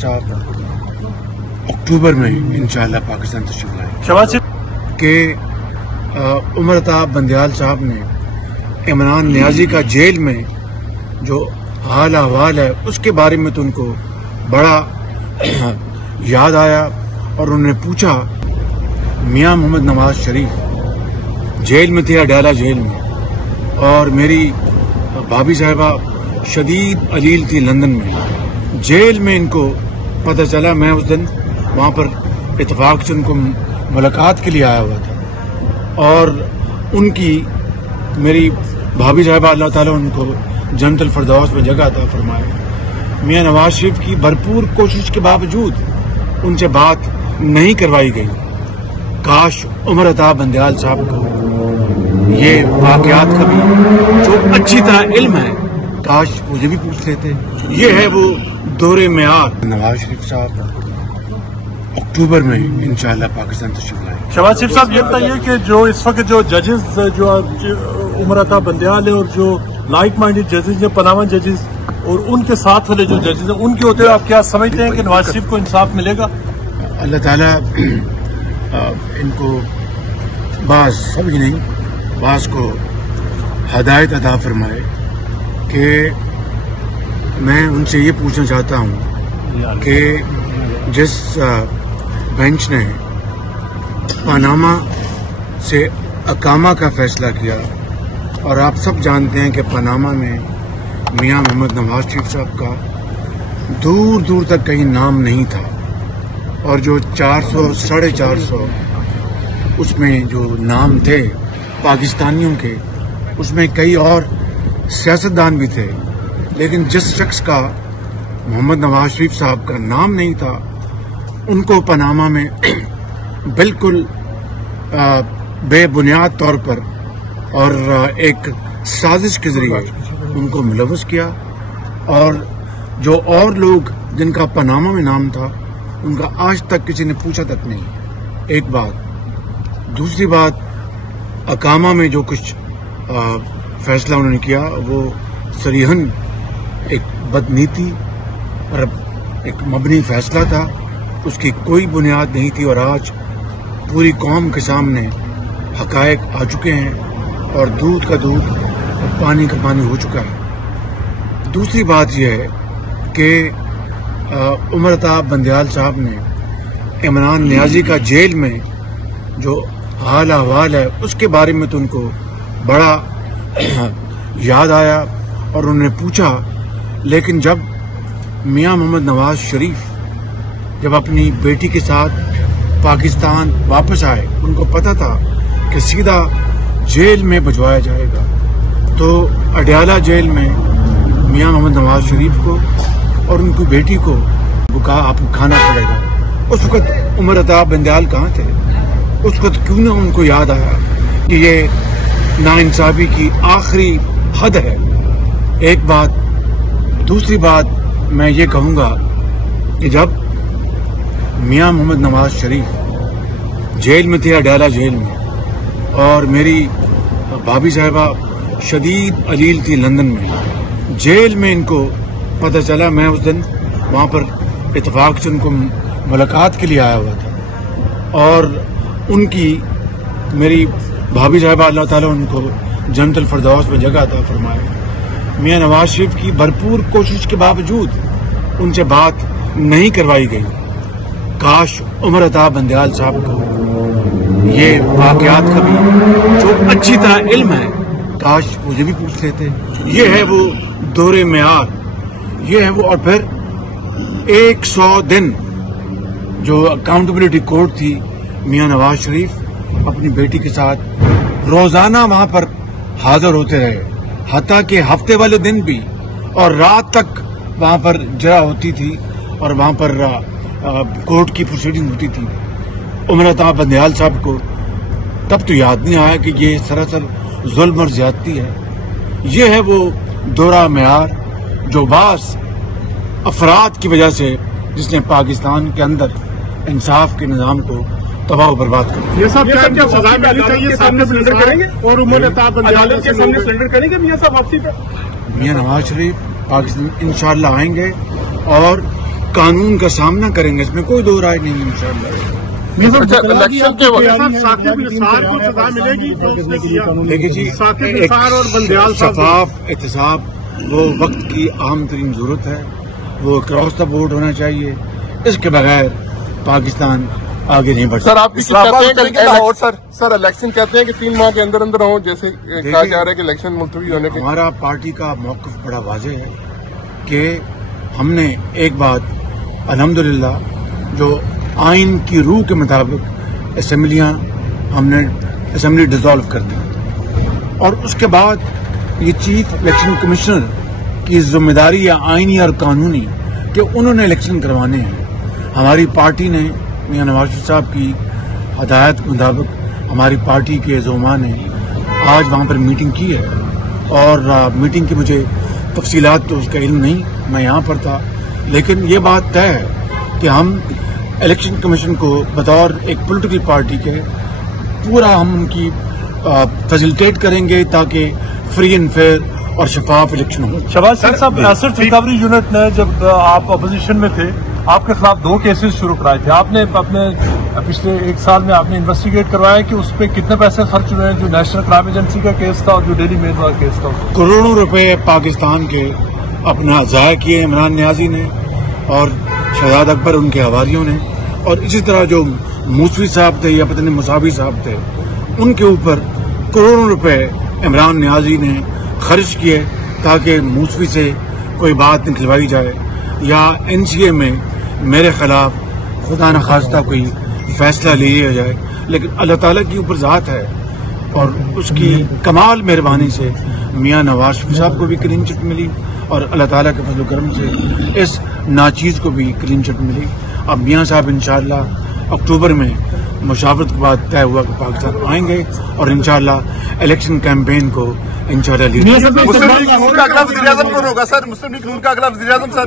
साहब अक्टूबर में इंशाअल्लाह पाकिस्तान तशरीफ लाएंगे। शहबाज कि उमर अताब बंदयाल साहब ने इमरान नियाजी का जेल में जो हाल अहवाल है उसके बारे में तो उनको बड़ा याद आया और उन्होंने पूछा, मियां मोहम्मद नवाज शरीफ जेल में थे, अडाला जेल में, और मेरी भाभी साहिबा शदीद अलील थी लंदन में। जेल में इनको पता चला, मैं उस दिन वहाँ पर इत्तेफाक से उनको मुलाकात के लिए आया हुआ था और उनकी मेरी भाभी साहिबा अल्लाह ताला उनको जन्नतुल फिरदौस में जगह अता फरमाए। मियां नवाज शरीफ की भरपूर कोशिश के बावजूद उनसे बात नहीं करवाई गई। काश उमर अताब बंदयाल साहब को ये वाकयात का भी जो अच्छी तरह इल्म है, काश मुझे भी पूछ लेते। ये है वो दौरे मेयार। नवाज शरीफ साहब अक्टूबर में इंशाअल्लाह पाकिस्तान तशरीफ लाएंगे। शहबाज शरीफ साहब, ये बताइए कि जो इस वक्त जो जजेस जो उमर अताब बंदयाल है और जो लाइक माइंडेड जजेस हैं, पनामा जजेस, और उनके साथ वाले जो जजेस हैं, उनके होते हुए आप क्या समझते हैं कि नवाज शरीफ को इंसाफ मिलेगा? अल्लाह ताला इनको बास समझ नहीं, बास को हदायत अता फरमाए। कि मैं उनसे ये पूछना चाहता हूँ कि जिस बेंच ने पनामा से अकामा का फैसला किया, और आप सब जानते हैं कि पनामा में मियां मोहम्मद नवाज शरीफ साहब का दूर दूर तक कहीं नाम नहीं था, और जो 400 साढ़े 400 उसमें जो नाम थे पाकिस्तानियों के, उसमें कई और सियासतदान भी थे, लेकिन जिस शख्स का मोहम्मद नवाज शरीफ साहब का नाम नहीं था, उनको पनामा में बिल्कुल बेबुनियाद तौर पर और एक साजिश के जरिए उनको मुलव्वस किया। और जो और लोग जिनका पनामा में नाम था, उनका आज तक किसी ने पूछा तक नहीं। एक बात। दूसरी बात, अकामा में जो कुछ फैसला उन्होंने किया वो सरीहन एक बदनीति और एक मबनी फैसला था, उसकी कोई बुनियाद नहीं थी, और आज पूरी कौम के सामने हकायक आ चुके हैं और दूध का दूध और पानी का पानी हो चुका है। दूसरी बात यह है कि उमर अताब बंदयाल साहब ने इमरान नियाजी का जेल में जो हाल अहवाल है उसके बारे में तो उनको बड़ा याद आया और उन्होंने पूछा। लेकिन जब मियां मोहम्मद नवाज शरीफ जब अपनी बेटी के साथ पाकिस्तान वापस आए, उनको पता था कि सीधा जेल में भिजवाया जाएगा, तो अडयाला जेल में मियां मोहम्मद नवाज शरीफ को और उनकी बेटी को वो कहा आपको खाना पड़ेगा। उस वक्त उमर अताब बंदयाल कहाँ थे? उस वक्त क्यों ना उनको याद आया कि ये नाइंसाफी की आखिरी हद है। एक बात। दूसरी बात, मैं ये कहूँगा कि जब मियां मोहम्मद नवाज शरीफ जेल में थे, अडाला जेल में, और मेरी भाभी साहिबा शदीद अलील थी लंदन में, जेल में इनको पता चला, मैं उस दिन वहाँ पर इत्तेफाक से उनको मुलाकात के लिए आया हुआ था, और उनकी मेरी भाभी साहिबा अल्लाह ताला उनको जन्नतुल फिरदौस में जगह अता फरमाए। मियां नवाज शरीफ की भरपूर कोशिश के बावजूद उनसे बात नहीं करवाई गई। काश उमर अताब बंदयाल साहब को ये वाकयात का भी जो अच्छी तरह इल्म है, काश मुझे भी पूछ लेते। ये है वो दौरे मेयार, ये है वो। और फिर 100 दिन जो अकाउंटेबिलिटी कोर्ट थी, मियां नवाज शरीफ अपनी बेटी के साथ रोजाना वहां पर हाजिर होते रहे, हत्ता कि हफ्ते वाले दिन भी और रात तक वहां पर जरा होती थी और वहां पर कोर्ट की प्रोसीडिंग होती थी। उमर अताब बंदयाल साहब को तब तो याद नहीं आया कि ये सरासर जुल्म और ज्यादती है। ये है वो दौरा मेयार जो बास अफराद की वजह से जिसने पाकिस्तान के अंदर इंसाफ के निज़ाम को तबाह बर्बाद कर। ये सब क्या सजा मिलनी चाहिए, सामने सरेंडर करेंगे और उमर अताब अदालत के सामने सरेंडर करेंगे मियां साहब वापसी पे? मियां नवाज शरीफ पाकिस्तान इंशाअल्लाह आएंगे और قانون کا سامنا کریں گے، اس میں کوئی دو رائے نہیں ہے انشاءاللہ۔ الیکشن کے وقت ثاقب نثار کو سزا ملے گی جو اس نے کیا؟ دیکھیے جی، ثاقب نثار اور بندیال صاحب شفاف احتساب وہ وقت کی اہم ترین ضرورت ہے، وہ اکراس دا بورڈ ہونا چاہیے، اس کے بغیر پاکستان آگے نہیں بڑھ سر آپ بھی سر الیکشن کہتے ہیں کہ 3 ماہ کے اندر اندر ہوں، جیسے کہا جا رہا ہے کہ الیکشن ملتوی ہونے کے۔ ہمارا پارٹی کا موقف بڑا واضح ہے کہ ہم نے ایک بات الحمدللہ جو آئین کی روح کے مطابق ہم نے اسمبلی ڈیزالو کر دی، اور اس کے بعد یہ چیف الیکشن کمشنر کی ذمہ داری یا آئینی اور قانونی کہ انہوں نے الیکشن کروانے ہیں۔ ہماری پارٹی نے میاں نواز شریف صاحب کی ہدایت کے مطابق ہماری پارٹی کے زعماء نے آج وہاں پر میٹنگ کی ہے، اور میٹنگ کی مجھے تفصیلات تو اس کا علم نہیں، میں یہاں پر تھا، لیکن یہ بات طے ہے کہ ہم الیکشن کمیشن کو بطور ایک پولیٹیکل پارٹی کے پورا ہم ان کی فیسیلیٹیٹ کریں گے تاکہ فری اینڈ فیئر اور شفاف الیکشن ہو۔ شہباز شیخ صاحب، ایسٹ ریکوری یونٹ نے جب آپ اپوزیشن میں تھے آپ کے خلاف 2 کیسز شروع کرائے تھے، آپ نے اپنے پچھلے 1 سال میں آپ نے انویسٹیگیٹ کروایا کہ اس پہ کتنے پیسے خرچ ہوئے ہیں، جو نیشنل کرائم ایجنسی کا کیس تھا اور جو ڈیلی میل والا کیس تھا؟ کروڑوں روپے پاکستان کے اپنا ضائع کیے عمران نیازی نے اور شہزاد اکبر ان کے حواریوں نے، اور اسی طرح جو موسوی صاحب تھے یا پتہ نہیں مصابی صاحب تھے، ان کے اوپر کروڑوں روپے عمران نیازی نے خرچ کیے تاکہ موسوی سے کوئی بات نکلوائی جائے یا NCA میں میرے خلاف خدا نخواستہ کوئی فیصلہ لیا جائے، لیکن اللہ تعالیٰ کی اوپر ذات ہے اور اس کی کمال مہربانی سے میاں نواز شریف صاحب کو بھی کلین چٹ ملی اور اللہ تعالیٰ کے فضل و کرم سے اس ناچیز کو بھی کلین چٹ ملی۔ اب میاں صاحب انشاءاللہ اکتوبر میں مشاورت کے بعد طے ہوا کہ پاکستان آئیں گے اور انشاءاللہ الیکشن کیمپین کو انشاءاللہ لیڈ کریں گے۔ مسلم لیگ نون کا اگلا وزیر اعظم کون ہوگا سر؟ مسلم لیگ نون کا اگلا وزیر اعظم سر؟